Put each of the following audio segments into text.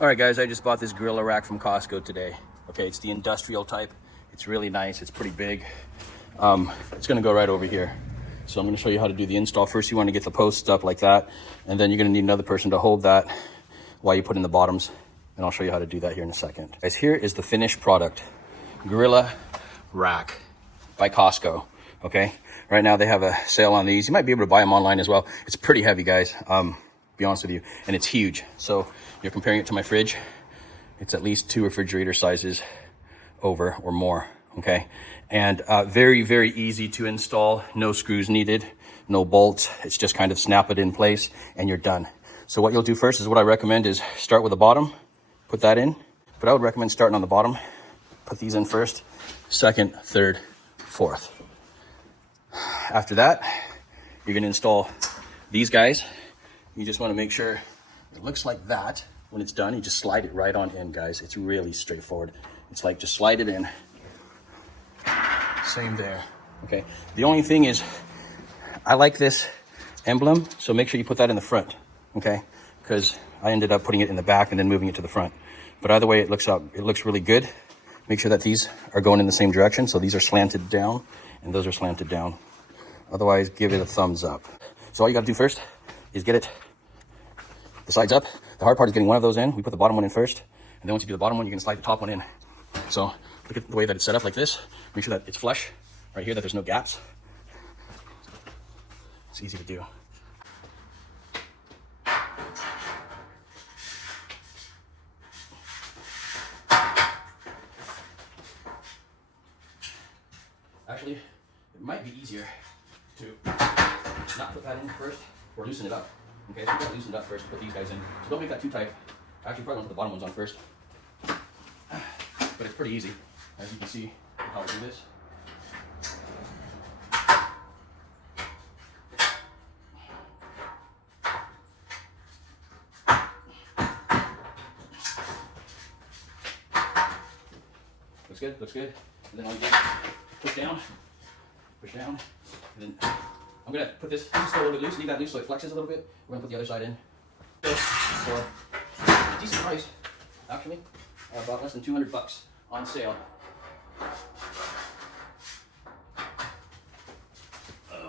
All right, guys, I just bought this Gorilla rack from Costco today. Okay, it's the industrial type. It's really nice. It's pretty big. It's gonna go right over here. So I'm gonna show you how to do the install. First, you wanna get the posts up like that, and then you're gonna need another person to hold that while you put in the bottoms. And I'll show you how to do that here in a second. Guys, here is the finished product. Gorilla rack by Costco, okay? Right now they have a sale on these. You might be able to buy them online as well. It's pretty heavy, guys. Be honest with you, and it's huge. So you're comparing it to my fridge. It's at least 2 refrigerator sizes over or more, okay? And very, very easy to install. No screws needed, no bolts. It's just kind of snap it in place and you're done. So what you'll do first is what I recommend is start with the bottom, put that in. But I would recommend starting on the bottom. Put these in first, second, third, fourth. After that, you're gonna install these guys. You just wanna make sure it looks like that. When it's done, you just slide it right on in, guys. It's really straightforward. It's like just slide it in. Same there, okay? The only thing is, I like this emblem, so make sure you put that in the front, okay? Because I ended up putting it in the back and then moving it to the front. But either way, it looks really good. Make sure that these are going in the same direction. So these are slanted down and those are slanted down. Otherwise, give it a thumbs up. So all you gotta do first is get the sides up. The hard part is getting one of those in. We put the bottom one in first. And then once you do the bottom one, you can slide the top one in. So look at the way that it's set up like this. Make sure that it's flush right here, that there's no gaps. It's easy to do. Actually, it might be easier to not put that in first or loosen it up. Okay, so you gotta loosen it up first, put these guys in. So don't make that too tight. Actually, probably want to put the bottom ones on first. But it's pretty easy, as you can see how I do this. Looks good, looks good. And then all you do is push down, and then I'm gonna put this still a little bit loose, leave that loose so it flexes a little bit. We're gonna put the other side in. So, for a decent price, actually, about less than 200 bucks on sale.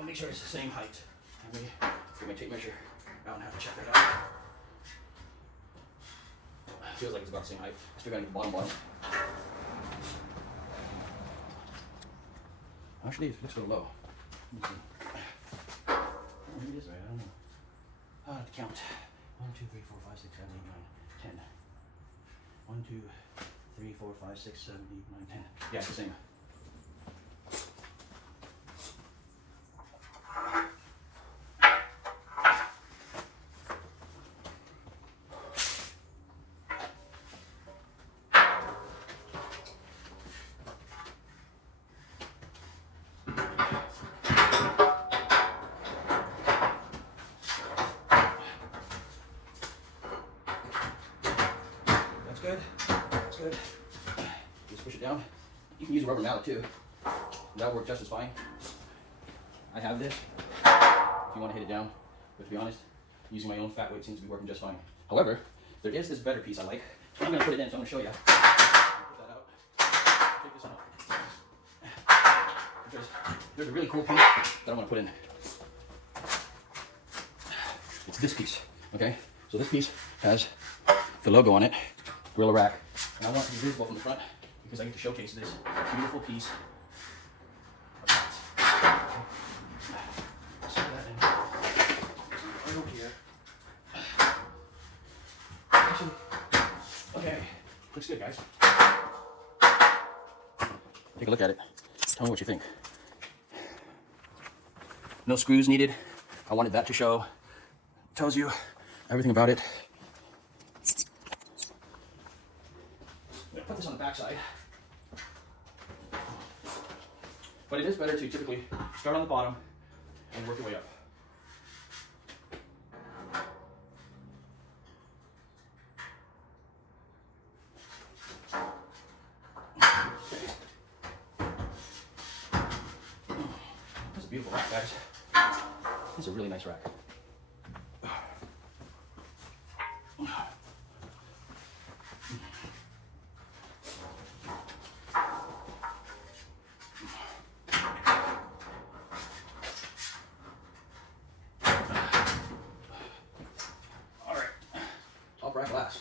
Make sure it's the same height. Let me get my tape measure out and have to check it out. Feels like it's about the same height. Still gotta get the bottom. Actually, it looks a little low. Let me see. Maybe it is right, I don't know. I have to count. 1, 2, 3, 4, 5, 6, 7, 8, 9, 10. 1, 2, 3, 4, 5, 6, 7, 8, 9, 10. Yeah, it's the same. Good. That's good. Just push it down. You can use a rubber mallet too. That'll work just as fine. I have this if you want to hit it down. But to be honest, using my own fat weight seems to be working just fine. However, there is this better piece I like. I'm going to put it in, so I'm going to show you. Put that out. Take this one out. There's a really cool piece that I want to put in. It's this piece, okay? So this piece has the logo on it. Gorilla rack, and I want it to be visible from the front because I get to showcase this beautiful piece of parts. Set that in right over here. Actually, okay, looks good, guys. Take a look at it. Tell me what you think. No screws needed. I wanted that to show. Tells you everything about it. Put this on the back side, but it is better to typically start on the bottom and work your way up. Okay. That's a beautiful rack, guys. It's a really nice rack. might last.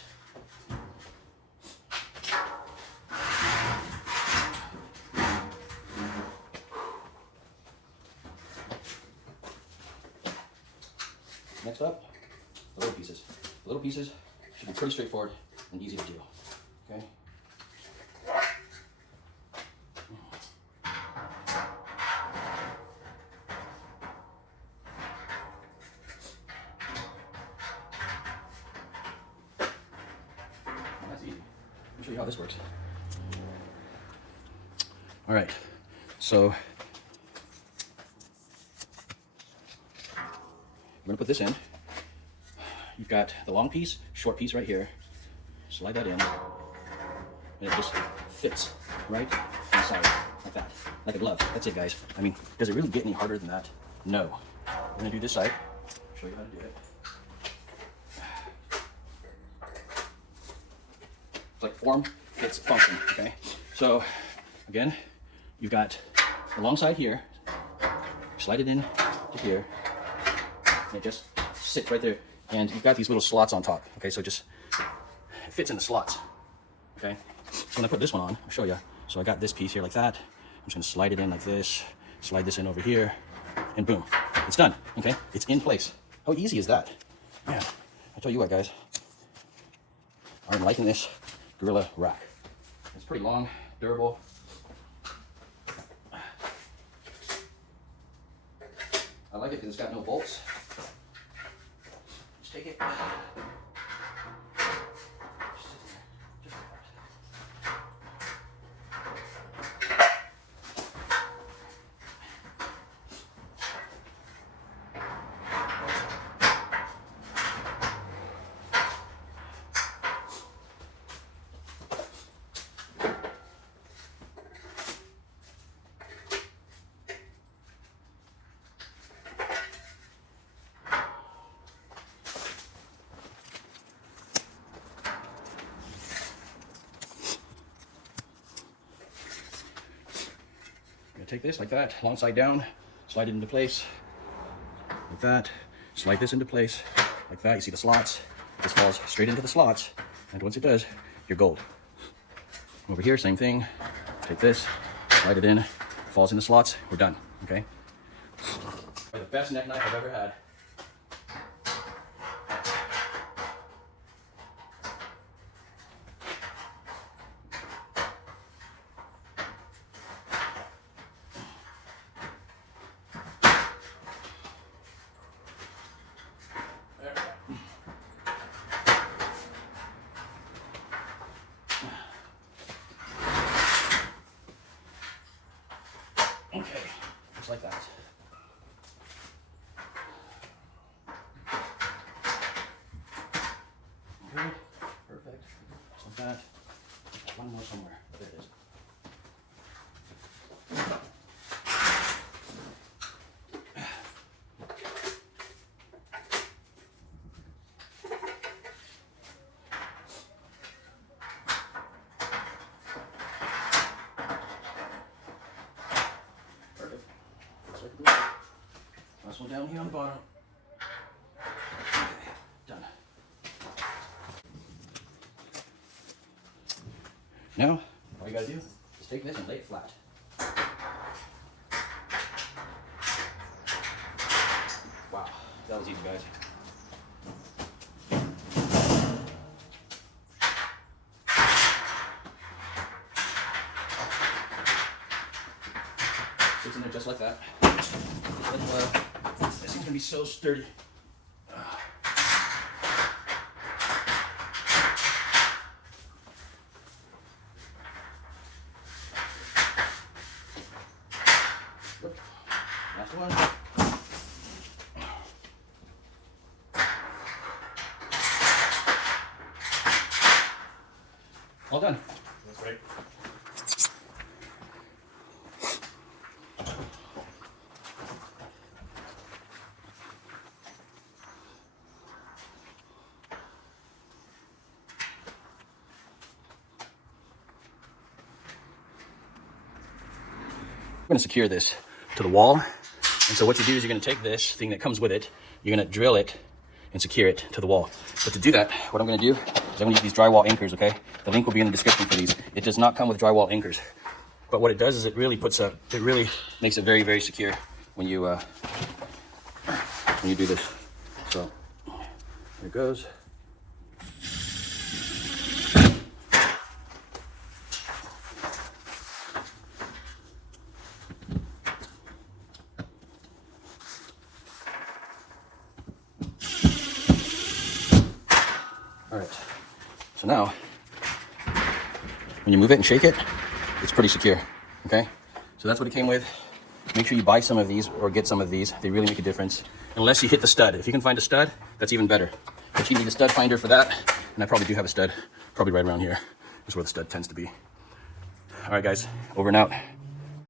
Next up, the little pieces. The little pieces should be pretty straightforward and easy to do, okay? That's easy. Let me show you how this works. All right, so I'm gonna put this in. You've got the long piece, short piece right here. Slide that in, and it just fits right inside, like that, like a glove. That's it, guys. I mean, does it really get any harder than that? No. We're gonna do this side. Show you how to do it. It's like form, fits function, okay? So, again, you've got the long side here. Slide it in to here, and it just sits right there. And you've got these little slots on top, okay? So just, it fits in the slots, okay? So when I put this one on, I'll show you. So I got this piece here like that. I'm just gonna slide it in like this, slide this in over here, and boom, it's done, okay? It's in place. How easy is that? Man, I tell you what, guys, I'm liking this Gorilla rack. It's pretty long, durable. I like it because it's got no bolts. Just take it. Take this like that, long side down, slide it into place, like that, slide this into place, like that. You see the slots, this falls straight into the slots, and once it does, you're gold. Over here, same thing, take this, slide it in, falls in the slots, we're done, okay? The best neck knife I've ever had. Okay, just like that. Okay, perfect. Just like that. One more somewhere. There it is. Last one down here on the bottom. Okay, done. Now, all you gotta do is take this and lay it flat. Wow, that was easy, guys. Sits in there just like that. This thing's gonna be so sturdy. Last one. All done. That's great. I'm gonna secure this to the wall. And so what you do is you're gonna take this thing that comes with it, you're gonna drill it and secure it to the wall. But to do that, what I'm gonna do because I'm gonna use these drywall anchors, okay? The link will be in the description for these. It does not come with drywall anchors, but what it does is it really makes it very, very secure when you do this. So here it goes. All right, so now when you move it and shake it, it's pretty secure, okay? So that's what it came with. Make sure you buy some of these or get some of these. They really make a difference. Unless you hit the stud. If you can find a stud, that's even better. But you need a stud finder for that. And I probably do have a stud, probably right around here. Is where the stud tends to be. All right, guys, over and out.